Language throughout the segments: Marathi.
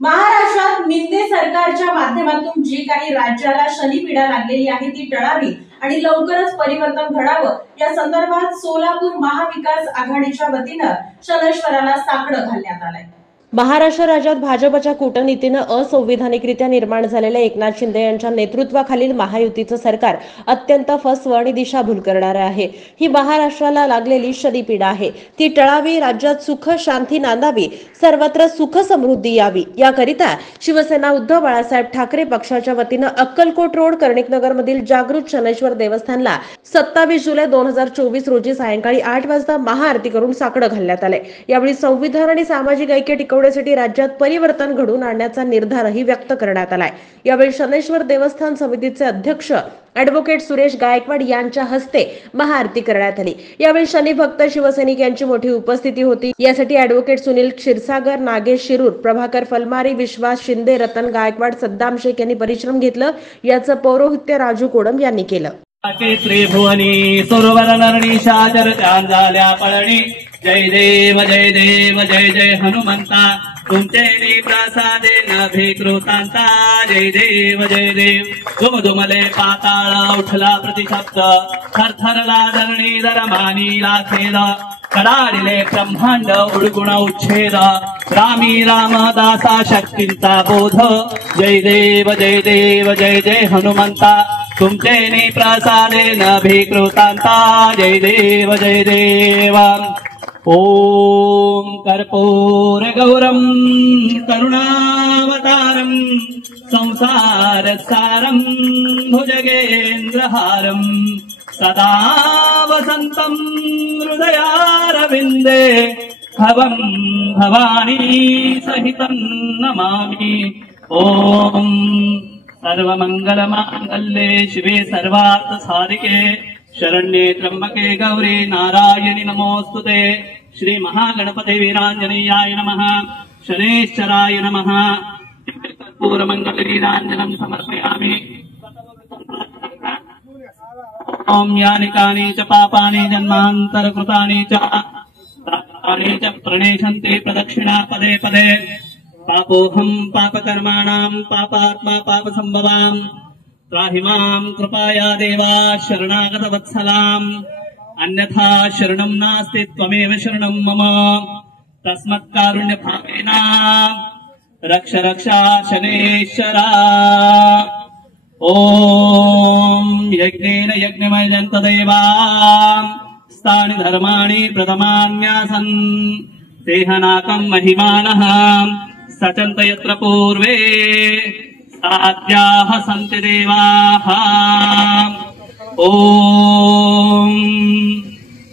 महाराष्ट्रात मिंदे सरकारच्या माध्यमातून जी काही राज्याला शनीपीडा लागलेली आहे ती टळावी आणि लवकरच परिवर्तन घडावं या संदर्भात सोलापूर महाविकास आघाडीच्या वतीनं शनैश्वराला साकडं घालण्यात आलंय। महाराष्ट्र राज्यात भाजपच्या कूटनीतीनं असंविधानिकरित्या निर्माण झालेल्या एकनाथ शिंदे यांच्या नेतृत्वाखालील महायुतीचं सरकार अत्यंत फसवं आणि दिशाभूल करणारं आहे। ही महाराष्ट्राला लागलेली शनीपीडा आहे, ती टळावी, राज्यात सुख शांती नांदावी, सर्वत्र सुख समृद्धी यावी याकरिता शिवसेना उद्धव बाळासाहेब ठाकरे पक्षाच्या वतीनं अक्कलकोट रोड कर्णिकनगर मधील जागृत शनैश्वर देवस्थानला 27 जुलै 2024 रोजी सायंकाळी 8 वाजता महाआरती करून साकडं घालण्यात आले। यावेळी संविधान आणि सामाजिक ऐक्य टिकवण्यासाठी राज्यात परिवर्तन घडवून आणण्याचा निर्धारही व्यक्त करण्यात आलाय। यावेळी शनैश्वर देवस्थान समितीचे अध्यक्ष ॲडव्होकेट सुरेश गायकवाड यांच्या हस्ते महाआरती करण्यात आली। यावेळी शनी भक्त शिवसैनिक यांची मोठी उपस्थिती होती। यासाठी ॲडव्होकेट सुनील क्षीरसागर, नागेश शिरूर, प्रभाकर फलमारी, विश्वास शिंदे, रतन गायकवाड, सद्दाम शेख यांनी परिश्रम घेतलं। याचं पौरोहित्य राजू कोडम यांनी केलं। त्रिभुवनी सुरवर नरणीशा चरत्यांजाल्या पळणी, जय देव जय देव जय जय हनुमंता, तुमचे प्रसादे नभेकृतांता, जय देव जय देव। दुमदुमले पाताळ उठला प्रतिशब्द, थरथरला धरणी दरमानीला खेद, कडाडिले ब्रह्मांड उडगुण उच्छेद, रामी रामदासा शक्तींचा बोध, जय देव जय देव जय जय हनुमंता, तुमचे प्रसादे नभेकृतांता, जय देव जय देव। ओम कर्पूर गौरम करुणावतारम संसार सारम भुजगेंद्रहारम सदा वसंतम हृदयारविंदे भवं भवानी सहितं नमामि। ओम सर्वमंगलमांगल्ये शिवे सर्वार्थ साधिके शरण्ये त्र्यंबके गौरी नारायणी नमोस्तुते। श्री महागणपते वीरांजनेयाय नमः, शनैश्चराय नमः। कर्पूर मंगल वीरांजनं समर्पयामि। ओम यानि कानि च पापानि जन्मांतर कृतानि च प्रणेशन्ते प्रदक्षिणा पदे पदे, पापोऽहं पापकर्माणां पापात्मा पापसंभवाम्, त्राहि मां कृपाया देवा शरणागत वत्सलाम्, अन्यथा शरणं नास्ति त्वमेव शरणं मम, तस्मत्कारुण्य भावेन रक्ष रक्षा शनैश्चरा। ओम यज्ञेन यज्ञमयजन्त देवा, स्थानि धर्माणि प्रथमान्यासन्, देहनाकं महिमानः सचन्त यत्र पूर्वे साध्याः सन्ति देवाः। ओम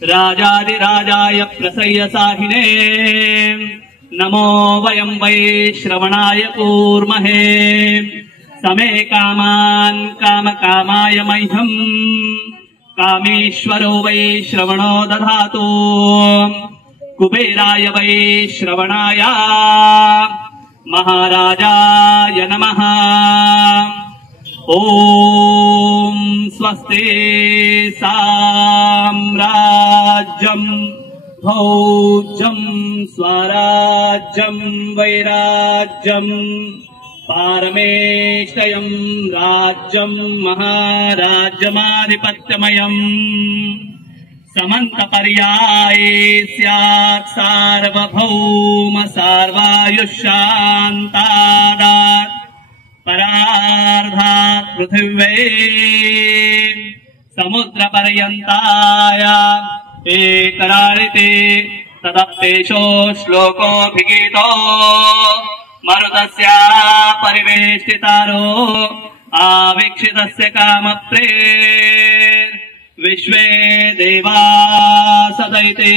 राजाधिराजाय प्रसय्यसाहिने नमो वयं वै श्रवणाय कूर्महे, समे कामान् कामकामाय मह्यं, कामेश्वरो वै श्रवणो दधातु, कुबेराय वै श्रवणाय महाराजाय नमः। ओम स्वस्ति साम्राज्यं भौज्यं स्वराज्यं वैराज्यं, पारमेष्टयं राज्यं महाराज्यमाधिपत्यमयम्, समन्तपर्याये स्यात् सार्वभौम सार्वायुष्यान्तादात्, परार्धात् पृथिव्यै समुद्रपर्यन्ताय एकराळिते, तदप्येषो श्लोकोऽभिगीतो मरुतस्य परिवेष्टितारो, आवीक्षितस्य कामप्रेर विश्वे देवा सदयिते।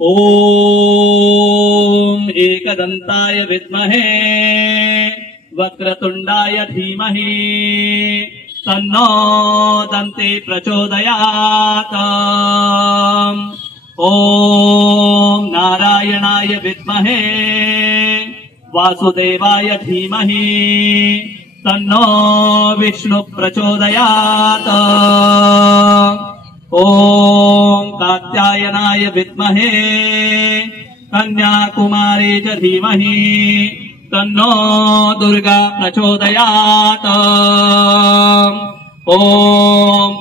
ओम एकदन्ताय विद्महे वक्रतुण्डाय धीमहि, तन्नो दन्ती प्रचोदयात्। ओम नारायणाय विद्महे वासुदेवाय धीमहि, तन्नो विष्णु प्रचोदयात्। ओम कात्यायनाय विद्महे कन्याकुमारी च धीमहि तन्नो दुर्गा प्रचोदयात्। ॐ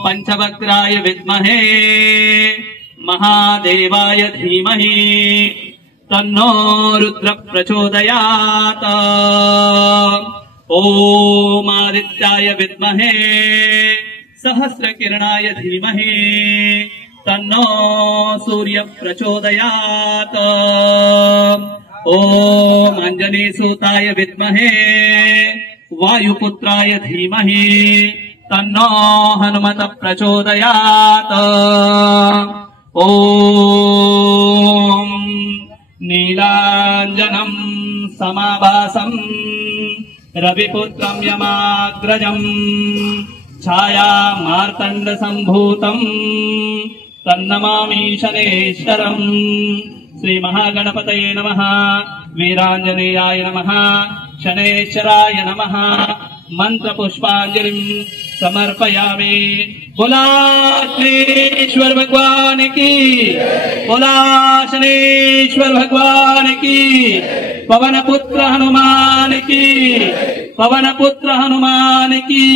पंचवक्त्राय विद्महे महादेवाय धीमहि तन्नो रुद्र प्रचोदयात्। ॐ आदित्याय विद्महे सहस्रकिरणाय धीमहि तन्नो सूर्य प्रचोदयात्। ॐ अंजनीसूताय विद्महे वायुपुत्राय धीमहि तन्नो हनुमत प्रचोदयात्। ॐ नीलाञ्जनं समाभासं रविपुत्रं यमाग्रजं छाया मार्तण्ड सम्भूतं तन्नमामि शनेश्वरम्। श्री महागणपतये नमः, वीरांजनेयाय नमः, शनेश्वराय नमः। मंत्र पुष्पांजलिं समर्पयामि। बोला शनेश्वर भगवान की, बोला शनेश्वर भगवान की, पवन पुत्र हनुमान की, पवन पुत्र हनुमान की।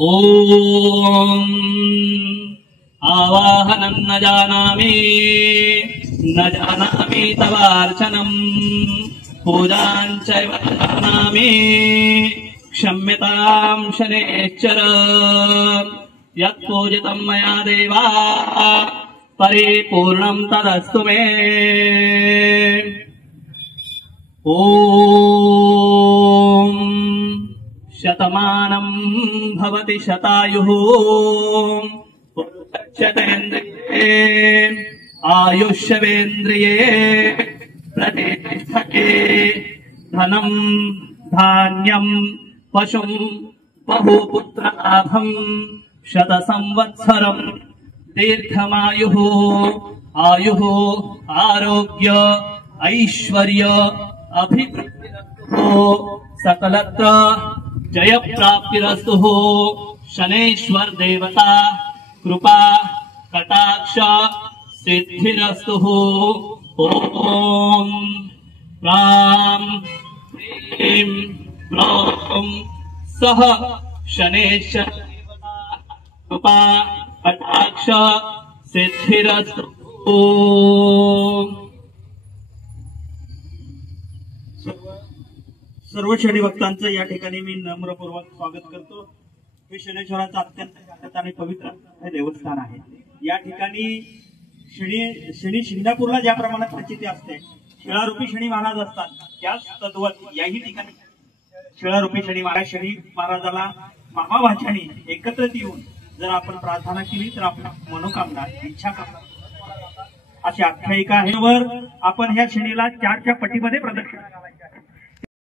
ओम आवाहनं न जानामि तवार्चनं पूजां चैव न जानामि क्षम्यतां शनेश्वर। यत्पूजितं मया देवा परिपूर्णं तदस्तु मे। ॐ शतमानं भवति शतायुः शतेन्द्रिये आयुष्यवेन्द्रिये प्रतिष्ठते। धनं धान्यं पशुं बहुपुत्रलाभं शतसंवत्सरं दीर्घमायुः आयुः आरोग्य ऐश्वर्य अभिवृद्धिरस्तु सकलत्र जय प्राप्तिरस्तु। शनेश्वर देवता कृपा कटाक्ष सिद्धिरस्तु। ओम राम ह्रीं क्लौं सह शनेश्वर देवता कृपा कटाक्ष सिद्धिरस्तु। सर्व शनी भक्तांचं या ठिकाणी मी नम्रपूर्वक स्वागत करतो। हे शनेश्वराचं अत्यंत जागृत आणि पवित्र हे देवस्थान आहे। या ठिकाणी शनी शिंगणापूरला ज्या प्रमाणात प्रचिती असते, शिळारूपी शनी महाराज असतात, त्याच तद्वत याही ठिकाणी शिळारूपी शनी महाराजाला महावाचनी एकत्रित येऊन जर आपण प्रार्थना केली तर आपल्या मनोकामना इच्छा अशी आख्यायिका आहे। वर आपण ह्या शनीला 4च्या पटीमध्ये प्रदर्शित